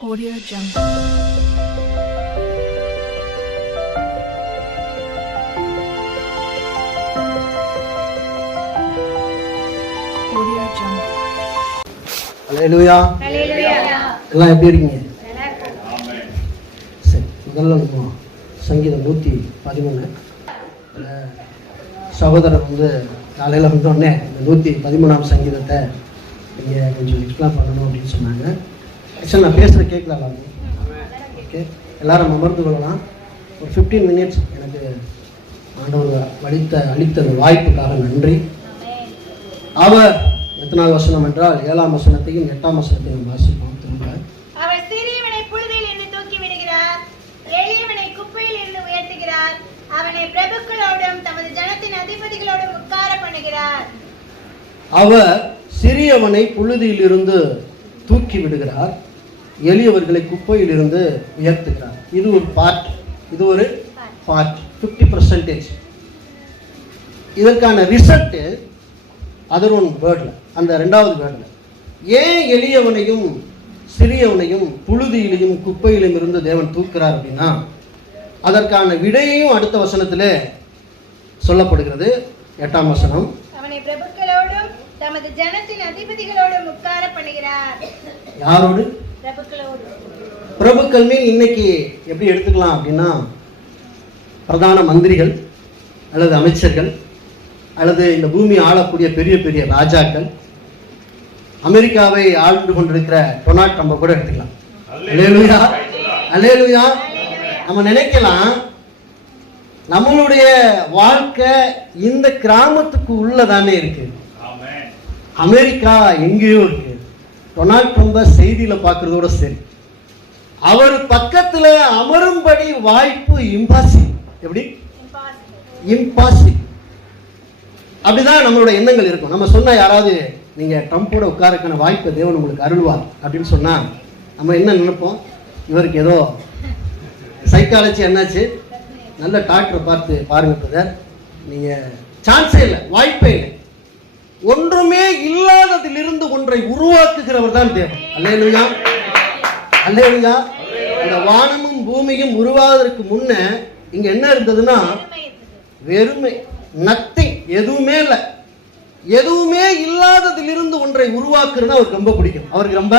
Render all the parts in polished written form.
Audio Jungle. Audio Jungle. அல்லேலூயா. எல்லாம் எப்படி இருக்கீங்க? சரி, முதல்ல நம்ம சங்கீதம் 113. சகோதரர் காலையில் வந்தோடனே இந்த 113ஆம் சங்கீதத்தை நீங்கள் கொஞ்சம் எக்ஸ்பிளைன் பண்ணணும் அப்படின்னு சொன்னாங்க. ஆக்சுவலாக நான் பேசுகிற கேட்கலாம். ஓகே, எல்லாரும் அமர்ந்து கொள்ளலாம். ஒரு 15 மினிட்ஸ் எனக்கு ஆண்டவர் அளித்த வாய்ப்புக்காக நன்றி. அவர் எத்தனாவது வசனம் என்றால் 7ஆம் வசனத்தையும் 8ஆம் வசனத்தையும் வாசிப்போம். திரும்ப அவர் சிறியவனை புழுதியில் இருந்து தூக்கி விடுகிறார், எளியவனை குப்பையில் இருந்து உயர்த்துகிறார், அவனை பிரபுக்களோடும் தமது ஜனத்தின் அதிபதிகளோடும் உட்கார பண்ணுகிறார். அவர் சிறியவனை புழுதியில் இருந்து தூக்கி விடுகிறார், எளியவர்களை குப்பையில் இருந்து உயர்த்துகிறார். இது ஒரு பார்ட், இது ஒரு பார்ட் 50%. இதற்கான ரிசல்ட் அதர் ஒன் வேர்டில், அந்த 2வது வேர்டில், ஏன் எளியவனையும் சிறியவனையும் புழுதியிலையும் குப்பையிலும் இருந்து தேவன் தூக்குறார் அப்படின்னா அதற்கான விடையையும் அடுத்த வசனத்தில் சொல்லப்படுகிறது. 8ஆம் வசனம், அவனை பிரபுக்களோடும் தமது ஜனத்தின் அதிபதிகளோடும் உட்கார பண்ணுகிறார். யாரோடு? பிரபுக்களோடு. பிரபுக்கள் மீன் இன்னைக்கு எப்படி எடுத்துக்கலாம் அப்படின்னா பிரதான மந்திரிகள் அல்லது அமைச்சர்கள் அல்லது இந்த பூமி ஆளக்கூடிய பெரிய பெரிய ராஜாக்கள், அமெரிக்காவை ஆண்டு கொண்டிருக்கிற டொனால்ட் ட்ரம்பை கூட எடுத்துக்கலாம். அல்லேலூயா, அல்லேலூயா. நம்ம நினைக்கலாம் நம்மளுடைய வாழ்க்கை இந்த கிராமத்துக்கு உள்ளதானே இருக்கு. அமெரிக்கா எங்கேயோ இருக்கு. டொனால்ட் ட்ரம்பை செய்தியில பார்க்கறதோட சரி, அவர் பக்கத்துல அமரும்படி வாய்ப்பு இம்பாசிபிள். எப்படி? இம்பாசிபிள். அப்படிதான் நம்மளோட எண்ணங்கள் இருக்கும். நம்ம சொன்னா யாராவது நீங்க ட்ரம்போட உட்காரக்கான வாய்ப்பை தேவன் உங்களுக்கு அருள்வார் அப்படின்னு சொன்னா நம்ம என்ன நினைப்போம்? இவருக்கு ஏதோ சைக்காலஜி என்னாச்சு, நல்ல டாக்டரை பார்த்து பாருங்க பிரதர், நீங்க சான்ஸே இல்லை, வாய்ப்பே இல்லை. ஒன்றுமே இல்லாததிலிருந்து ஒன்றை உருவாக்குகிறவர் தான் தேவன். அல்லேலூயா, அல்லேலூயா. இந்த வானமும் பூமியும் உருவாவதற்கு முன்ன இங்க என்ன இருந்ததுன்னா வெறுமை, நத்திங், எதுவுமே இல்லை. எதுவுமே இல்லாததிலிருந்து ஒன்றை உருவாக்குறது அவருக்கு ரொம்ப பிடிக்கும். அவருக்கு ரொம்ப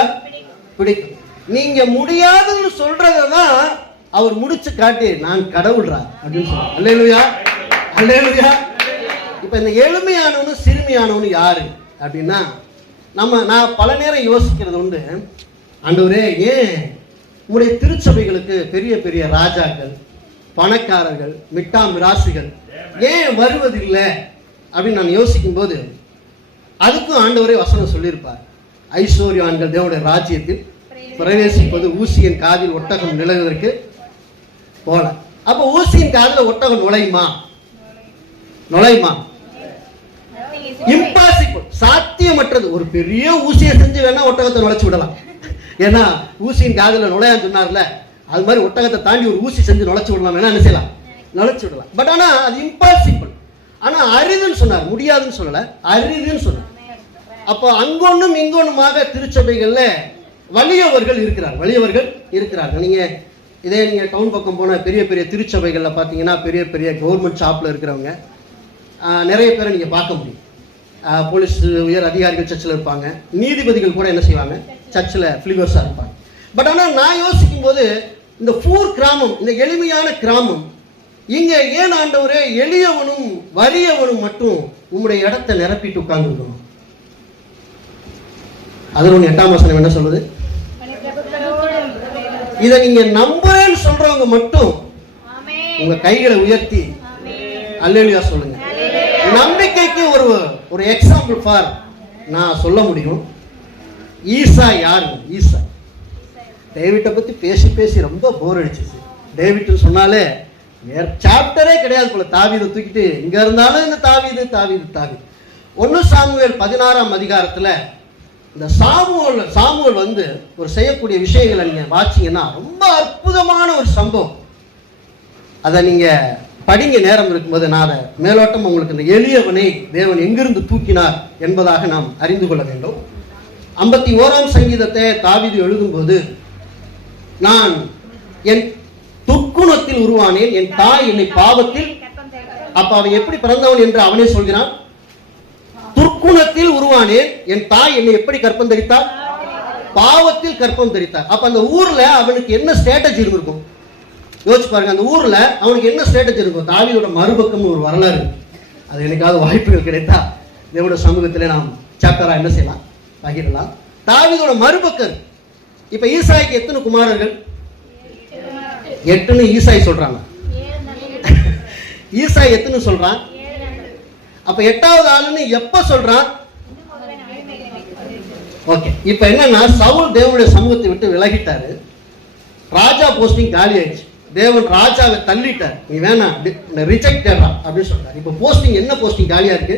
பிடிக்கும். நீங்க முடியாதுன்னு சொல்றதான் அவர் முடிச்சு காட்டி நான் கடவுள்றா அப்படின்னு சொல்றார். அல்லேலூயா, அல்லேலூயா. இப்ப இந்த எளிமையானவனும் சிறுமியானவனும் யாரு அப்படின்னா நான் பல நேரம் யோசிக்கிறது உண்டு. ஆண்டவரே, ஏன் உங்களுடைய திருச்சபைகளுக்கு பெரிய பெரிய ராஜாக்கள், பணக்காரர்கள், மிட்டா மிராசிகள் ஏன் வருவதில்லை அப்படின்னு நான் யோசிக்கும் போது அதுக்கும் ஆண்டவரே வசனம் சொல்லியிருப்பார். ஐஸ்வர்யான்கள் தேவனுடைய ராஜ்யத்தில் பிரவேசிப்பது ஊசியின் காதில் ஒட்டகம் நிலவுவதற்கு போல. அப்ப ஊசியின் காதில் ஒட்டகம் நுழையுமா? நுழையுமா? இம்பாசிபிள், சாத்தியமற்றது. ஒரு பெரிய ஊசியை செஞ்சு வேணா ஒட்டகத்தை நுழைச்சு விடலாம். ஏன்னா ஊசியின் காதில் நுழையான்னு சொன்னார்ல, அது மாதிரி ஒட்டகத்தை தாண்டி ஒரு ஊசி செஞ்சு நுழைச்சு விடலாம், என்ன செய்யலாம், நுழைச்சு விடலாம். பட் ஆனா அது இம்பாசிபிள். ஆனா அரிதுன்னு சொன்னார், முடியாதுன்னு சொல்லல, அரிதுன்னு சொன்னார். அப்போ அங்கொன்னும் இங்கொன்னுமாக திருச்சபைகள்ல வலியவர்கள் இருக்கிறார், வலியவர்கள் இருக்கிறார்கள். நீங்க டவுன் பக்கம் போன பெரிய பெரிய திருச்சபைகள்ல பாத்தீங்கன்னா பெரிய பெரிய கவர்மெண்ட் ஷாப்ல இருக்கிறவங்க நிறைய பேரை நீங்க பார்க்க முடியும். போலீஸ் உயர் அதிகாரிகள் சர்ச்சில் இருப்பாங்க, நீதிபதிகள் கூட என்ன செய்வாங்க, சர்ச்சில் ஃபிலிவர்ஸா இருப்பாங்க. பட் ஆனால் நான் யோசிக்கும் போது இந்த பூர் கிராமம், இந்த எளிமையான கிராமம், இங்க ஏன் ஆண்டவரே எளியவனும் வறியவனும் மட்டும் உங்களுடைய இடத்தை நிரப்பிட்டு உட்கார்ந்துருக்கணும்? அது 8ஆம் வசனம் என்ன சொல்லுது? இதை நீங்க நம்புறேன்னு சொல்றவங்க மட்டும் உங்க கைகளை உயர்த்தி அல்லேலூயா சொல்லுங்க. நம்பிக்கைக்கு ஒரு எக்ஸாம்பிள் ஃபார் நான் சொல்ல முடியும். ஈசா யாரு? ஈசா. டேவிட்டை பத்தி பேசி பேசி ரொம்ப போர் அடிச்சிச்சு. டேவிட் சொன்னாலே வேற சாப்டரே கிடையாது போல. தாவீதை தூக்கிட்டு இங்க இருந்தாலும் இந்த தாவீது தாவீது தாவீது. 1 சாமுவேல் 16ஆம் அதிகாரத்துல இந்த சாமுவேல் ஒரு செய்யக்கூடிய விஷயங்களை நீங்க வாட்சிங்கன்னா ரொம்ப அற்புதமான ஒரு சம்பவம். அதை நீங்க படிங்க நேரம் இருக்கும்போது. நான் அதை மேலோட்டம் உங்களுக்கு இந்த எளியவனை தேவன் எங்கிருந்து தூக்கினார் என்பதாக நாம் அறிந்து கொள்ள வேண்டும். 51ஆம் சங்கீதத்தை தாவீது எழுதும்போது நான் என் துர்க்குணத்தில் உருவானேன், என் தாய் என்னை பாவத்தில். அப்ப அவன் எப்படி பிறந்தவன் என்று அவனே சொல்கிறான். துர்க்குணத்தில் உருவானேன், என் தாய் என்னை எப்படி கற்பம் தரித்தார்? பாவத்தில் கற்பம் தரித்தார். அப்ப அந்த ஊர்ல அவனுக்கு என்ன ஸ்ட்ராட்டஜி இருக்கும் யோசிச்சு பாருங்க. அந்த ஊர்ல அவனுக்கு என்ன ஸ்ட்ராட்டஜி இருக்கும்? தாவீதோட மறுபக்கம் ஒரு வரலாறு. அது எனக்காவது வாய்ப்புகள் கிடைத்தா தேவனுடைய சமூகத்திலே நாம் சாப்டரா என்ன செய்யலாம், பகிரலாம். தாவீதோட மறுபக்கம். இப்ப ஈசாய்க்கு எத்தனை குமாரர்கள்? 8ன்னு ஈசாய் சொல்றாங்க. ஈசாய் எத்தனை சொல்றான்? அப்ப 8வது ஆளுன்னு எப்ப சொல்றான்? ஓகே. இப்ப என்னன்னா, சவுல் தேவனுடைய சமூகத்தை விட்டு விலகிட்டாரு. ராஜா போஸ்டிங் காலி ஆயிடுச்சு. தேவன் ராஜாவை தள்ளிட்டார். நீ வேணாம், ரிஜெக்டட் அப்படின்னு சொல்றாரு. இப்ப போஸ்டிங் என்ன போஸ்டிங் காலியா இருக்கு?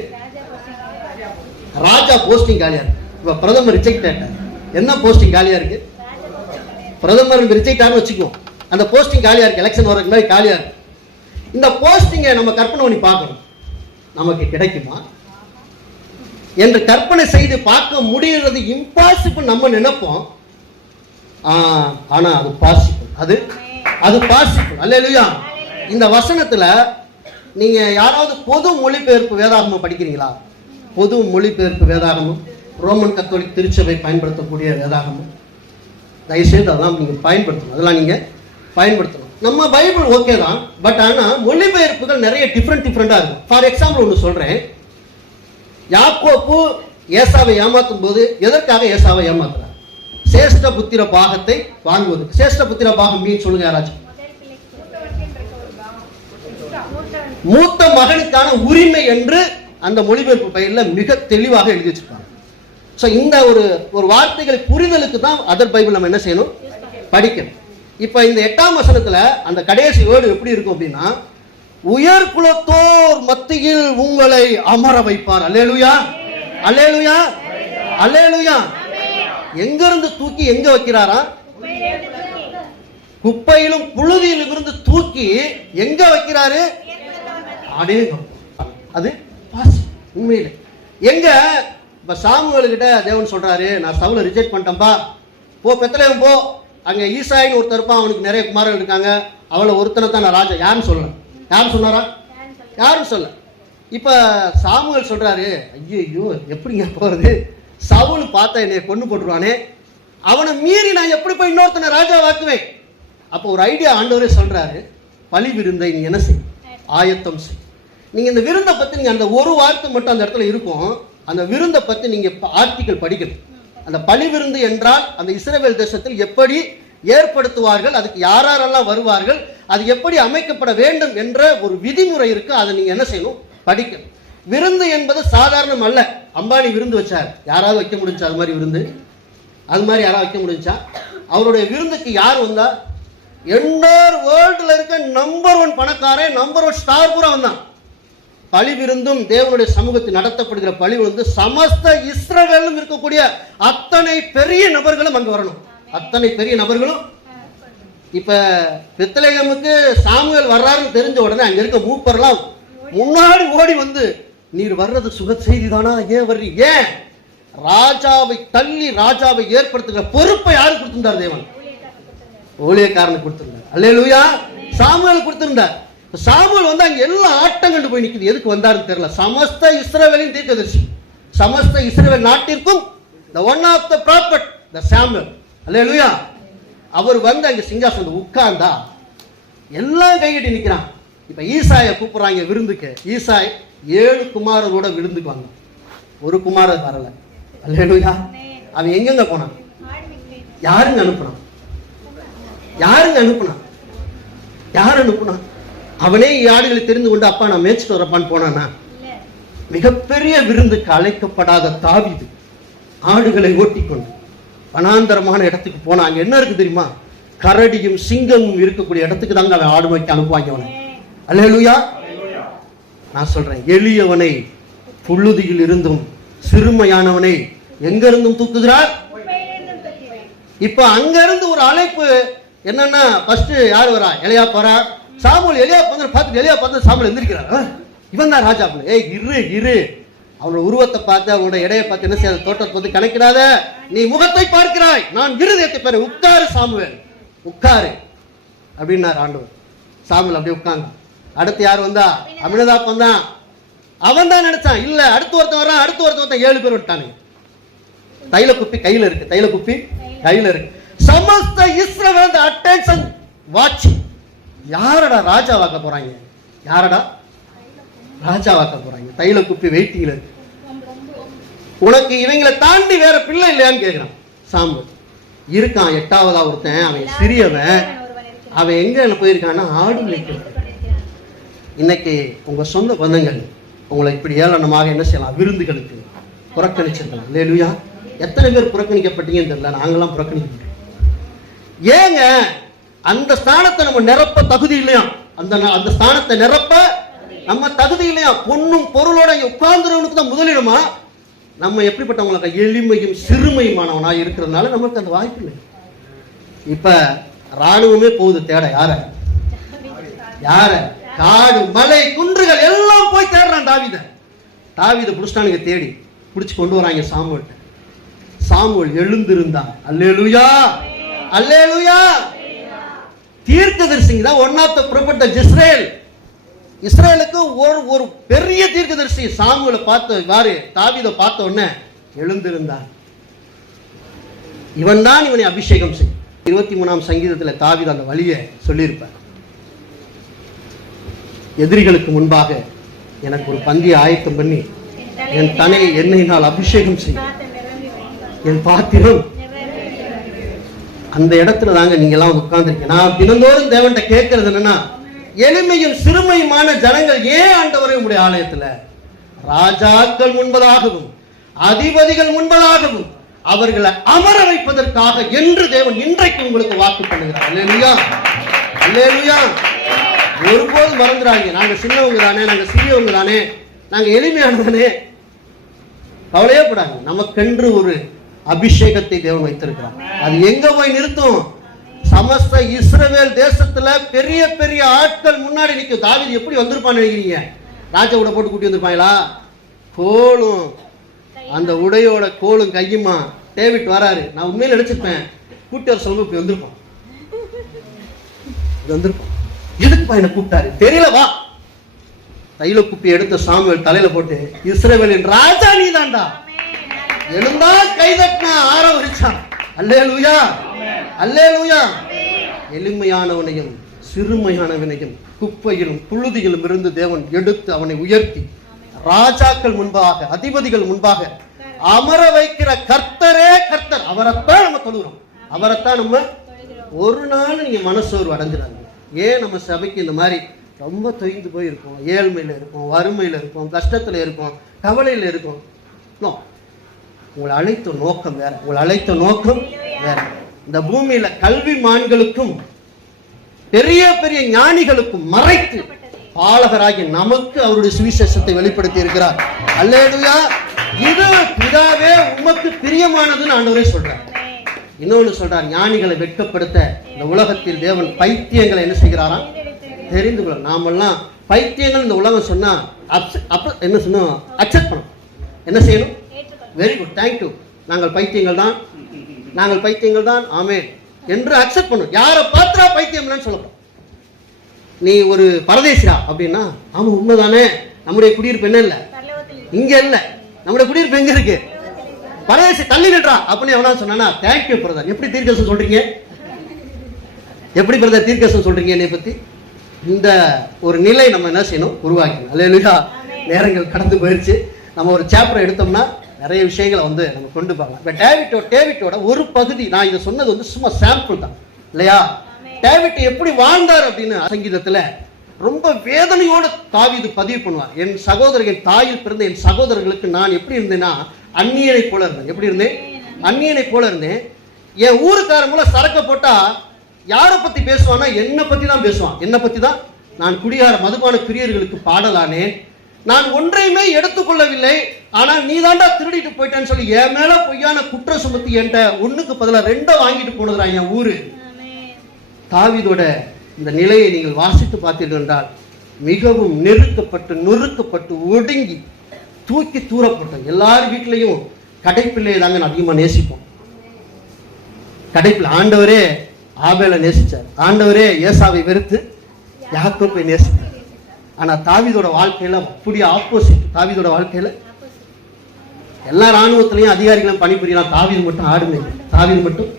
ராஜா போஸ்டிங் காலியா இருக்கு. இப்ப பிரதமர் ரிஜெக்ட் ஆயிட்டார். என்ன போஸ்டிங் காலியா இருக்கு? பிரதமர் ரிஜெக்ட் ஆகும் வச்சுக்குவோம். அந்த போஸ்டிங் காலியா இருக்கு. எலெக்ஷன் வரதுக்கு முன்னாடி காலியா இருக்கு. இந்த போஸ்டிங்கை நம்ம கற்பனை பண்ணி பார்க்கணும். நமக்கு கிடைக்குமா என்று கற்பனை செய்து பார்க்க முடிகிறது. இம்பாசிபிள் நம்ம நினைப்போம். ஆனா அது பாசிபிள். அது பாசிபிள். அல்லேலூயா. இந்த வசனத்துல நீங்க யாராவது பொது மொழிபெயர்ப்பு வேதாகமம் படிக்கிறீங்களா? பொது மொழிபெயர்ப்பு வேதாகமம், ரோமன் கத்தோலிக் திருச்சபை பயன்படுத்தக்கூடிய வேதாகமம், தயவுசெய்து அதெல்லாம் நீங்க பயன்படுத்தணும். அதெல்லாம் நீங்க பயன்படுத்தணும். நம்ம பைபிள் ஓகே தான், பட் ஆனா மொழிபெயர்ப்புகள் நிறைய டிஃப்ரெண்டா இருக்கும். ஃபார் எக்ஸாம்பிள் ஒன்று சொல்றேன். யாக்கோப்பு ஏசாவை ஏமாத்தும் போது எதற்காக ஏசாவை ஏமாத்துறார்? சேஷ்ட புத்திர பாகத்தை வாங்குவது. சேஷ்ட புத்திர பாகம் மீன் சொல்லுங்க யாராச்சும். மூத்த மகனுக்கான உரிமை என்று அந்த மொழிபெயர்ப்பு பயில மிக தெளிவாக எழுதி வச்சிருக்காங்க. ஸோ இந்த ஒரு வார்த்தைகளை புரிதலுக்கு தான் அதர் பைபிள் நம்ம என்ன செய்யணும், படிக்கணும். இப்ப இந்த 8ஆம் வசனத்துல அந்த கடைசி வேர்டு எப்படி இருக்கும் அப்படின்னா, உயர் குலத்தோர் மத்தியில் உங்களை அமர வைப்பார். அல்லேலூயா, அல்லேலூயா, அல்லேலூயா. எங்க இருந்து தூக்கி எங்க வைக்கிறாரா? குப்பையிலும் புழுதியிலும் இருந்து தூக்கி எங்க வைக்கிறாரு? அது உண்மையில எங்க? இப்ப சாமுவேல் கிட்ட தேவன் சொல்றாரு, நான் சவுலை ரிஜெக்ட் பண்ணிட்டேன்பா, போ பெத்லெகேம் போ, அங்க ஈசாயின்னு ஒருத்தர் இருப்பான், அவனுக்கு நிறைய குமாரர்கள் இருக்காங்க, அவளை ஒருத்தனை தான் நான் ராஜா. யாருன்னு சொல்லல. யாரும் சொன்னாரா? யாரும் சொல்ல. இப்ப சாமுவேல் சொல்றாரு, ஐயோ எப்படிங்க போறது, சவுல் பார்த்தா என்னை கொண்டு போட்டுருவானே, அவனை மீறி நான் எப்படி போய் இன்னொருத்தனை ராஜா வாக்குவேன். அப்போ ஒரு ஐடியா ஆண்டவரே சொல்றாரு, பலி விருந்தை நீ என்ன செய், ஆயத்தம் செய். நீங்க இந்த விருந்தை பத்தி நீங்க அந்த ஒரு வார்த்தை மட்டும் அந்த இடத்துல இருக்கும். அந்த விருந்தை பத்தி நீங்க ஆர்டிக்கல் படிக்கணும். அந்த பலி விருந்து என்றால் அந்த இஸ்ரவேல் தேசத்தில் எப்படி ஏற்படுத்துவார்கள், அதுக்கு யாரெல்லாம் வருவார்கள், அது எப்படி அமைக்கப்பட வேண்டும் என்ற ஒரு விதிமுறை இருக்கு. அதை நீங்க என்ன செய்யணும், படிக்கணும். விருந்து என்பது சாதாரணம் அல்ல. அம்பானி விருந்து வச்சார், யாராவது வைக்க முடிஞ்சா அது மாதிரி விருந்து? அது மாதிரி யாராவது வைக்க முடிஞ்சா? அவருடைய விருந்துக்கு யார் வந்தா? என்டையர் வேர்ல்டுல இருக்க நம்பர் 1 பணக்காரன், நம்பர் 1 ஸ்டார் பூரா வந்தான். பலி விருந்தும் தேவனுடைய சமூகத்தில் நடத்தப்படுகிற பலி விருந்து சமஸ்த இஸ்ரவேலும் இருக்கக்கூடிய அத்தனை பெரிய நபர்களும் அங்க வரணும். அத்தனை பெரிய நபர்களும். இப்ப பெத்லெகேமுக்கு சாமுவேல் வர்றாருன்னு தெரிஞ்ச உடனே அங்க இருக்க மூப்பர்லாம் முன்னாடி ஓடி வந்து, நீர் வர்றது சுக செய்தி தானா, ஏன் வர்றீங்க? ஏன்? ராஜாவை தள்ளி ராஜாவை ஏற்படுத்துகிற பொறுப்பை யாரு கொடுத்திருந்தார்? தேவன் ஊழியக்காரனுக்கு கொடுத்திருந்தார். அல்லேலூயா. சாமுவேல் கொடுத்திருந்தார். சாமுவேல் வந்து அங்க எல்லாம் ஆட்டம் கண்டு போய் நிக்குது. எதுக்கு வந்தாருன்னு தெரியல. சமஸ்த இஸ்ரவேலின் தீர்க்கதரிசி, சமஸ்த இஸ்ரவேல் நாட்டிற்கும் the one of the prophet, the Samuel. அல்லேலூயா. அவர் வந்து அங்க சிங்காசனத்துல உட்கார்ந்தா எல்லாம் கையிட்டு நிக்கிறான். இப்ப ஈசாயை கூப்பிடுறாங்க விருந்துக்கு. ஈசாய் 7 குமாரரோட விருந்துக்கு வந்தான். ஒரு குமாரர் வரல. அல்லேலூயா. அவன் எங்கெங்க போனான்? யாருங்க அனுப்புனான்? யாருங்க அனுப்புனான்? யார் அனுப்புனான்? அவனே ஆடுகளை தெரிந்து கொண்டு, அப்பா நான் மேய்ச்சிட்டு வரப்பான்னு போனானா? மிகப்பெரிய விருந்துக்கு அழைக்கப்படாத தாவீது ஆடுகளை ஓட்டிக்கொண்டு வனாந்தரமான இடத்துக்கு போனா. அங்க என்ன இருக்கு தெரியுமா? கரடியும் சிங்கமும் இருக்கக்கூடிய இடத்துக்கு தாங்க அவன் ஆடு வைக்க அனுப்புவாங்க அவனை. அல்லேலூயா. நான் சொல்றேன், எளியவனை புழுதியில் இருந்தும் சிறுமையானவனை எங்க இருந்தும் தூக்குகிறார். இப்ப அங்க இருந்து ஒரு அழைப்பு என்னன்னா, ஃபர்ஸ்ட் யார் வரா? எலியா வரா. சாமுவேல் எலியா பார்த்துட்டு எலியா பார்த்து சாமுவேல் எந்திரிக்கிறார். இவன் தான் ராஜா. ஏய் இரு, அவனோட உருவத்தை பார்த்து அவனோட எடையை பார்த்து என்ன செய்ய, தோட்டத்தை பார்த்து கணக்கிடாத, நீ முகத்தை பார்க்கிறாய், நான் விருதத்தை பெற. உட்காரு சாமுவேல், உட்காரு அப்படின்னாரு ஆண்டவர். சாமுவேல் அப்படியே உட்கார்ந்தான். அடுத்து யார் வந்தா? அமினதாப் வந்தான். அவன் தான் நினைச்சான், இல்ல அடுத்து ஒருத்தன் வரான், அடுத்து ஒருத்தன் 7 பேர் விட்டானுங்க. தைல குப்பி கையில இருக்கு, தைல குப்பி கையில இருக்கு. சமஸ்த இஸ்ரவேல் அட்டென்ஷன் வாட்சிங். யாரடா ராஜாவாக்க போறாங்க? யாரடா ராஜாவாக்க போறாங்க? தைல குப்பி வெயிட்டிங்ல இருக்கு. உனக்கு இவங்களை தாண்டி வேற பிள்ளை இல்லையான்னு கேட்கிறான் சாமுவேல். இருக்கான் 8வதா ஒருத்தன், அவன் சிறியவன். அவன் எங்க போயிருக்கான்னா ஆடு மேய்க்கிறது. இன்னைக்கு உங்க சொந்த பந்தங்கள் உங்களை இப்படி ஏளனமாக என்ன செய்யலாம்? விருந்துகளுக்கு புறக்கணிச்சிருக்கலாம். அல்லேலூயா. எத்தனை பேர் புறக்கணிக்கப்பட்டீங்கன்னு தெரியல, நாங்களாம் புறக்கணிக்கிறோம். ஏங்க அந்த ஸ்தானத்தை நம்ம நிரப்ப தகுதி இல்லையா? அந்த ஸ்தானத்தை நிரப்ப நம்ம தகுதி இல்லையா? பொண்ணும் பொருளோட உட்கார்ந்துறவனுக்கு தான் முதலிடமா? நம்ம எப்படிப்பட்டவங்களுக்கு எளிமையும் சிறுமையுமானவனா இருக்கிறதுனால நமக்கு அந்த வாய்ப்பு இல்லை. இப்ப ராணுவமே போகுது தேட. யார? காடு மலை குன்றுகள் எல்லாம் போய் தேடுறான் தாவீதை புடிச்சிட்டானுங்க. தேடி புடிச்சு கொண்டு வராங்க சாமுவேல். சாமுவேல் எழுந்திருந்தான். அல்லேலூயா, அல்லேலூயா. தீர்க்கதரிசிங்க தான் one of the prophet Israel. இஸ்ரேலுக்கு ஒரு பெரிய தீர்க்கதரிசி. சாமுவேலை பார்த்த வாரு தாவீதை பார்த்த உடனே எழுந்திருந்தான். இவன் தான் இவனை அபிஷேகம் செய். 23ஆம் சங்கீதத்தில் தாவீது அந்த வழியை சொல்லியிருப்பார். எதிரிகளுக்கு முன்பாக எனக்கு ஒரு பந்தியை ஆயத்தம் பண்ணி என் தனையை எண்ணெயினால் அபிஷேகம் செய், என் பாத்திரம். அந்த இடத்துல தாங்க நீங்க எல்லாம் உட்கார்ந்துருக்கீங்க. நான் தினந்தோறும் தேவன்கிட்ட கேட்கறது என்னன்னா, எளிமையும் சிறுமையுமான ஜனங்கள் ஏன் ஆண்டவரே உங்களுடைய ஆலயத்துல? ராஜாக்கள் முன்பதாகவும் அதிபதிகள் முன்பதாகவும் அவர்களை அமர வைப்பதற்காக என்று தேவன் இன்றைக்கு உங்களுக்கு வாக்கு பண்ணுகிறார். அல்லேலூயா, அல்லேலூயா. ஒருபோது மறந்துடாங்க, நாங்க சின்னவங்க தானே, நாங்க சிறியவங்க தானே, நாங்க எளிமையானவனே. கவலையே படாங்க. நமக்கென்று ஒரு அபிஷேகத்தை தேவன் வைத்திருக்கிறார். அது எங்க போய் நிறுத்தும்? சமஸ்த இஸ்ரவேல் தேசத்துல பெரிய பெரிய ஆட்கள் முன்னாடி நிற்கும். தாவீது எப்படி வந்திருப்பான்னு நினைக்கிறீங்க? ராஜாவோட போட்டு கூட்டி வந்திருப்பாங்களா? கோலும் அந்த உடையோட கோலும் கையுமா டேவிட் வராரு. நான் உண்மையில நினைச்சிருப்பேன் கூட்டி வர சொல்லுங்க, இப்படி வந்திருப்போம். எதுக்குப்பா என்ன கூப்பிட்டாரு தெரியல, வா. தைல குப்பி எடுத்த சாமுவேல் தலையில போட்டு, இஸ்ரவேலின் ராஜா நீ தான்டா, எழுந்தா கைதட்டினா ஆரவரிச்சான். அல்லேலூயா, அல்லேலூயா. எளிமையானவனையும் சிறுமையானவனையும் குப்பையிலும் புழுதியிலும் இருந்து தேவன் எடுத்து அவனை உயர்த்தி ராஜாக்கள் முன்பாக அதிபதிகள் முன்பாக அமர வைக்கிற கர்த்தரே கர்த்தர். அவரைத்தான் நம்ம தொழுகிறோம், அவரைத்தான் நம்ம. ஒரு நாள் நீங்க மனசோர்வு அடைஞ்சிடாங்க. ஏன் நம்ம சபைக்கு இந்த மாதிரி ரொம்ப தொய்ந்து போய் இருக்கும், ஏழ்மையில இருக்கும், வறுமையில இருக்கும், கஷ்டத்துல இருக்கும், கவலையில இருக்கும். உங்களை அழைத்த நோக்கம் வேற, உங்களை அழைத்த நோக்கம் வேற. இந்த பூமியில கல்விமான்களுக்கும் பெரிய பெரிய ஞானிகளுக்கும் மறைத்து பாலகராகி நமக்கு அவருடைய சுவிசேஷத்தை வெளிப்படுத்தி இருக்கிறார். அல்லேலூயா. இது பிதாவே உமக்கு பிரியமானதுன்னு ஆண்டவரே சொல்றார். இன்னொன்னு சொல்றார், ஞானிகளை வெட்கப்படுத்த இந்த உலகத்தில் தேவன் பைத்தியங்களை என்ன செய்கிறாராம்? தெரிந்து கொள்ள. நாமெல்லாம் பைத்தியங்கள் இந்த உலகம் சொன்னா என்ன சொன்னோம்? அக்செப்ட் பண்ணணும். என்ன செய்யணும்? வெரி குட், தேங்க்யூ, நாங்கள் பைத்தியங்கள் தான், நாங்கள் பைத்தியங்கள் தான், ஆமென் என்று அக்செப்ட் பண்ணும். யாரை பாத்திரா பைத்தியம்னு சொல்லப்போம். நீ ஒரு பரதேசிரா அப்படின்னா, ஆமா உண்மைதானே, நம்முடைய குடியிருப்பு என்ன இல்ல இங்க இல்ல, நம்முடைய குடியிருப்பு எங்க இருக்கு? பரதேசி தள்ளி நின்றா அப்படின்னு எவனா சொன்னா, தேங்க்யூ பிரதர். எப்படி தீர்க்கதரிசனம் சொல்றீங்க? எப்படி பிரதர் தீர்க்கதரிசனம் சொல்றீங்க என்னை பத்தி? இந்த ஒரு நிலை நம்ம என்ன செய்யணும்? உருவாக்கணும். அல்லேலூயா. நேரங்கள் கடந்து போயிடுச்சு. நம்ம ஒரு சாப்டர் எடுத்தோம்னா நிறைய விஷயங்களை நம்ம கொண்டு போகலாம். இப்போ டேவிட்டோட ஒரு பகுதி நான் இதை சொன்னது சும்மா சாம்பிள் தான் இல்லையா? டேவிட் எப்படி வாழ்ந்தார் அப்படின்னு சங்கீதத்துல ரொம்ப வேதனையோட தாவீது பதிவு பண்ணுவார். என் சகோதரர்கள் தாயில் பிறந்த என் சகோதரர்களுக்கு நான் எப்படி இருந்தேன்னா அந்நியனை போல இருந்தேன். எப்படி இருந்தேன்? அந்நியனை போல இருந்தேன். என் ஊருக்காரங்கள சரக்க போட்டா யாரை பத்தி பேசுவான்னா என்னை பத்தி தான் பேசுவான். என்னை பத்தி தான். நான் குடியார மதுபான பிரியர்களுக்கு பாடலானேன். நான் ஒன்றையுமே எடுத்துக்கொள்ளவில்லை, ஆனால் நீ தாண்டா திருடிட்டு போயிட்டேன்னு சொல்லி என் மேல பொய்யான குற்ற சுமத்தி என்கிட்ட ஒண்ணுக்கு பதிலா 2 வாங்கிட்டு போனதுரா என் ஊரு. தாவீதோட இந்த நிலையை நீங்கள் வாசித்து பார்த்தீர்கள் என்றால் மிகவும் நெருக்கப்பட்டு நொறுக்கப்பட்டு ஒடுங்கி தூக்கி தூரப்பட்டோம். எல்லார் வீட்லையும் கடைப்பிள்ளையை தாங்க அதிகமாக நேசிப்போம். கடைப்பிள்ளை ஆண்டவரே ஆபேலை நேசிச்சார். ஆண்டவரே ஏசாவை வெறுத்து யாக்கோபை நேசித்தார். ஆனா தாவீதோட வாழ்க்கையில அப்படியே ஆப்போசிட். தாவீதோட வாழ்க்கையில எல்லா இராணுவத்திலையும் அதிகாரிகளும் பணிபுரியலாம், தாவீது மட்டும் ஆடுமை. தாவீது மட்டும்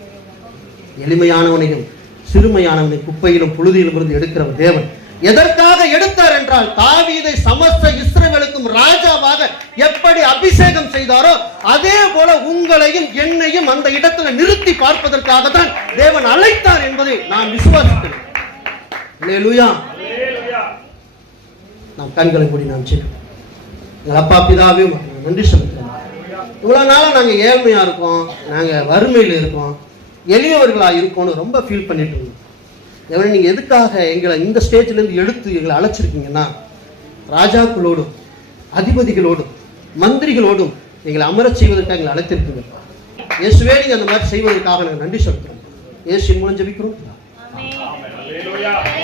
எளிமையானவனையும் சிறுமையானவனை குப்பையிலும் புழுதியிலும் இருந்து எடுக்கிற தேவன். எதற்காக எடுத்தார் என்றால், தாவீதை சமஸ்த இஸ்ரவேலுக்கும் ராஜாவாக எப்படி அபிஷேகம் செய்தாரோ அதே போல உங்களையும் என்னையும் அந்த இடத்துல நிறுத்தி பார்ப்பதற்காக தான் தேவன் அழைத்தார் என்பதை நாம் விசுவாசிக்கிறோம். அல்லேலூயா. நாம் கண்களை மூடி நாம் செய்வோம். எங்கள் அப்பா பிதாவே நன்றி சொல்லுகிறோம். இவ்வளவு நாளா நாங்க ஏழ்மையா இருக்கோம், நாங்க வறுமையில் இருக்கோம், எளியவர்களா இருக்கோம்னு ரொம்ப ஃபீல் பண்ணிட்டு இருந்தோம். தேவனே, நீங்க எதுக்காக எங்களை இந்த ஸ்டேஜ்ல இருந்து எடுத்து எங்களை அழைச்சிருக்கீங்கன்னா, ராஜாக்களோடும் அதிபதிகளோடும் மந்திரிகளோடும் எங்களை அமரச் செய்வதற்காக எங்களை அழைத்திருக்கீங்க. இயேசுவே, நீங்க அந்த மாதிரி செய்வதற்காக நாங்கள் நன்றி சொல்கிறோம். இயேசுவின் மூலம் ஜெபிக்கிறோம். ஆமென்.